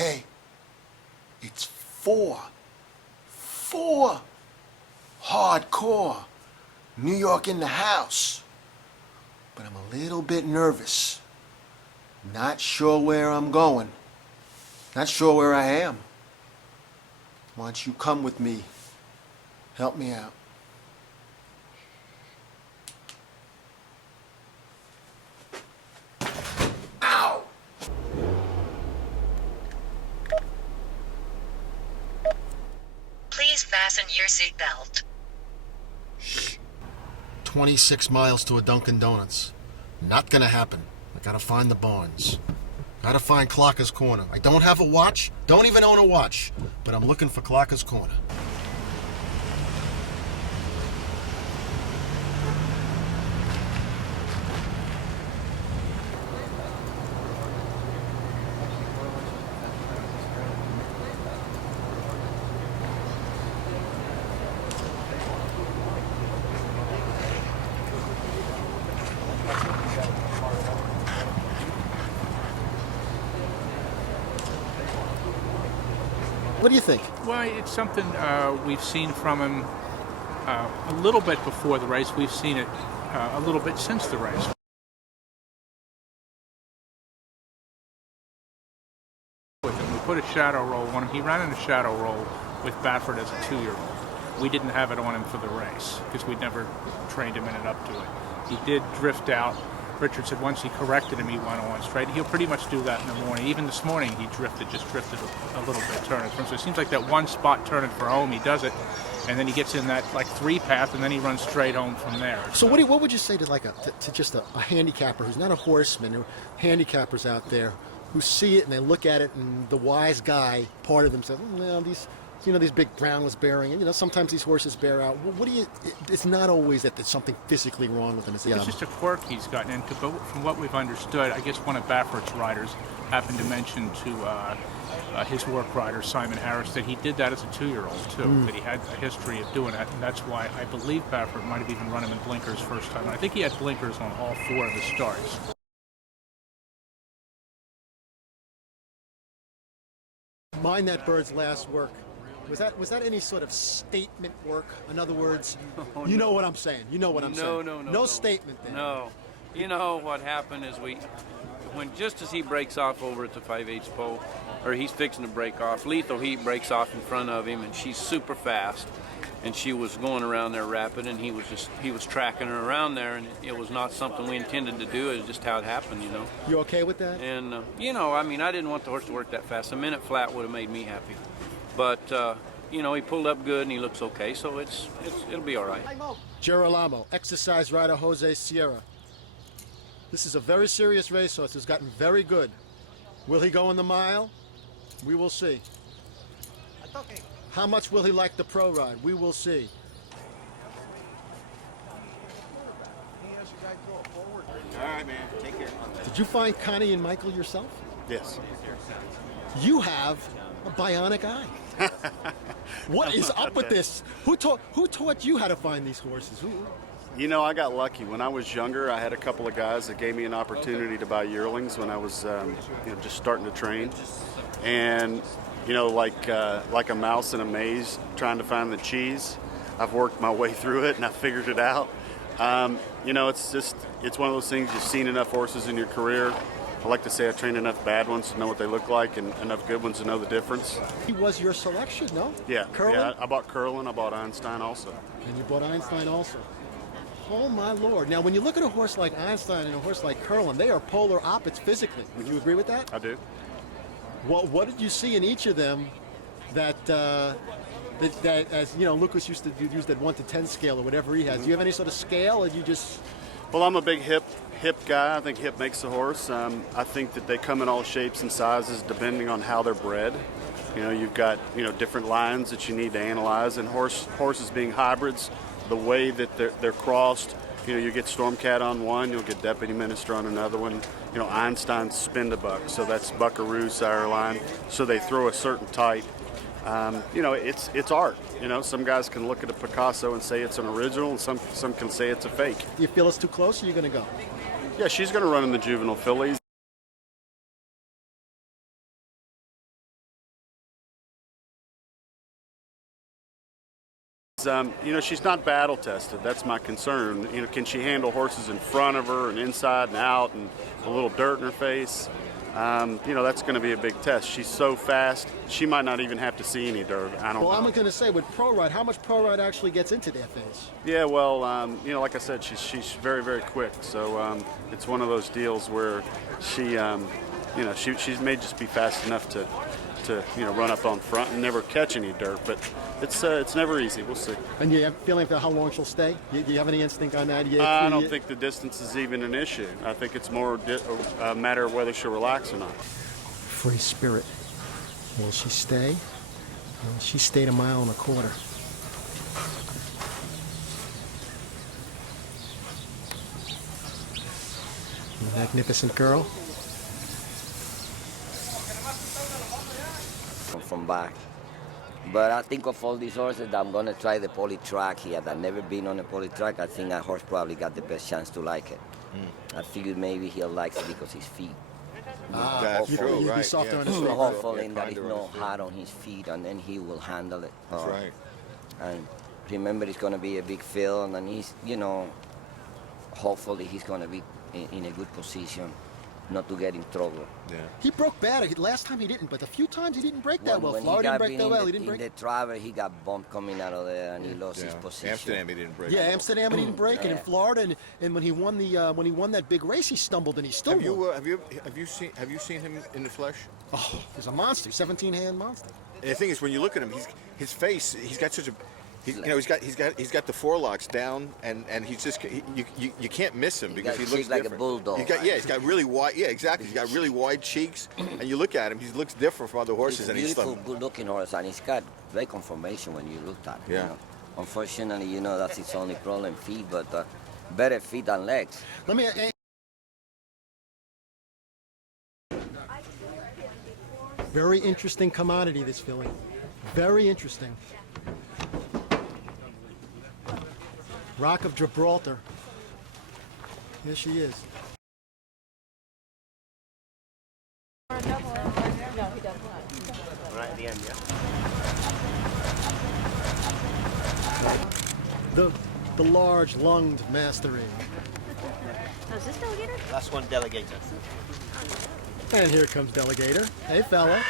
Hey, it's four hardcore New York in the house. But I'm a little bit nervous. Not sure where I'm going. Not sure where I am. Why don't you come with me? Help me out. Ow! Please fasten your seatbelt. Shh. 26 miles to a Dunkin' Donuts. Not gonna happen. I gotta find the Barnes. Gotta find Clocker's Corner. I don't have a watch, don't even own a watch, but I'm looking for Clocker's Corner. What do you think? Well, it's something we've seen from him a little bit before the race. We've seen it a little bit since the race. With him, we put a shadow roll on him. He ran in a shadow roll with Baffert as a 2-year-old. We didn't have it on him for the race because we'd never trained him in it up to it. He did drift out. Richard said once he corrected him, he went on straight. He'll pretty much do that in the morning. Even this morning, he just drifted a little bit turning. So it seems like that one spot turning for home, he does it, and then he gets in that like 3-path, and then he runs straight home from there. So what would you say to to just a handicapper who's not a horseman, or handicappers out there who see it and they look at it, and the wise guy part of them says, well, these big brownless bearing, and sometimes these horses bear out. It's not always that there's something physically wrong with them. It's just a quirk he's gotten into, but from what we've understood, I guess one of Baffert's riders happened to mention to his work rider, Simon Harris, that he did that as a 2-year-old too, that he had a history of doing that, and that's why I believe Baffert might have even run him in blinkers first time. And I think he had blinkers on all 4 of his starts. Mind that bird's last work. Was that any sort of statement work? In other words, you know what I'm saying. You know what I'm saying. No statement there. No. You know what happened is just as he breaks off over at the 5/8 pole, or he's fixing to break off, Lethal Heat breaks off in front of him, and she's super fast, and she was going around there rapid, and he was tracking her around there, and it was not something we intended to do. It was just how it happened, You okay with that? And I didn't want the horse to work that fast. A minute flat would have made me happy. But, he pulled up good and he looks okay, so it'll be all right. Girolamo, exercise rider Jose Sierra. This is a very serious racehorse who's gotten very good. Will he go in the mile? We will see. How much will he like the pro ride? We will see. All right, man. Take care. Did you find Connie and Michael yourself? Yes. You have a bionic eye. What is up with this? Who taught you how to find these horses? I got lucky. When I was younger, I had a couple of guys that gave me an opportunity to buy yearlings when I was just starting to train. And, like a mouse in a maze trying to find the cheese, I've worked my way through it and I figured it out. It's one of those things, you've seen enough horses in your career. I like to say I trained enough bad ones to know what they look like and enough good ones to know the difference. He was your selection, no? Yeah. Curlin? Yeah, I bought Curlin, I bought Einstein also. And you bought Einstein also. Oh, my Lord. Now, when you look at a horse like Einstein and a horse like Curlin, they are polar opposites physically. Would you agree with that? I do. Well, what did you see in each of them that as Lucas used to use that 1 to 10 scale or whatever he has? Do you have any sort of scale, or you just... Well, I'm a big hip guy. I think hip makes the horse. I think that they come in all shapes and sizes depending on how they're bred. You've got different lines that you need to analyze, and horses being hybrids, the way that they're crossed. You get Stormcat on one, you'll get Deputy Minister on another one. Einstein's Spin-to-Buck, so that's Buckaroo sire line. So they throw a certain type. It's art. Some guys can look at a Picasso and say it's an original, and some can say it's a fake. Do you feel it's too close, or are you going to go? Yeah, she's going to run in the Juvenile fillies. You know, she's not battle tested. That's my concern. You know, can she handle horses in front of her and inside and out and a little dirt in her face? You know, that's going to be a big test. She's so fast, she might not even have to see any dirt. I don't know. Well, I'm going to say, with Pro Ride, how much Pro Ride actually gets into their face? Yeah, well, you know, like I said, she's very, very quick. So it's one of those deals where she, you know, she may just be fast enough to you know, run up on front and never catch any dirt. But it's never easy. We'll see. And you have a feeling how long she'll stay? Do you have any instinct on that? I don't think the distance is even an issue. I think it's more a matter of whether she'll relax or not. Free Spirit. Will she stay? Well, she stayed 1.25 miles. Magnificent girl. From back. But I think of all these horses that I'm going to try the poly track here. I've never been on a poly track. I think that horse probably got the best chance to like it. I figured maybe he'll like it because his feet. That's true, He'd be right? softer on his So feet. hopefully Yeah, that he's kinder on not his hard on his feet, and then he will handle it. That's right. And remember, it's going to be a big field, and he's, you know, hopefully he's going to be in a good position, not to get in trouble. Yeah. He broke bad. Last time he didn't, but a few times he didn't break that well. When he Florida didn't got break that well. He didn't in break. the driver, he got bumped coming out of there, and he lost his Yeah. position. Amsterdam, he didn't break. Yeah, Amsterdam, he didn't break, and in Yeah. Florida, and when he won that big race, he stumbled and he still Have won. you have you seen him in the flesh? Oh, he's a monster, 17-hand monster. And the thing is, when you look at him, his face, he's got such a, you know, he's got the forelocks down, and he's just you can't miss him because got he looks cheeks like a different. bulldog. He's got really wide. Yeah, exactly. He's got really wide cheeks, and you look at him, he looks different from other horses, He's a and he's beautiful, good-looking horse, and he's got great conformation when you look at him. Yeah. You know? Unfortunately, you know, that's his only problem, feet, but better feet than legs. Let me. Very interesting commodity, this filly. Very interesting. Rock of Gibraltar. Here she is. Right at the end, yeah. The large lunged Mastery. Oh, is this Delegator? Last one, Delegator. And here comes Delegator. Hey, fella.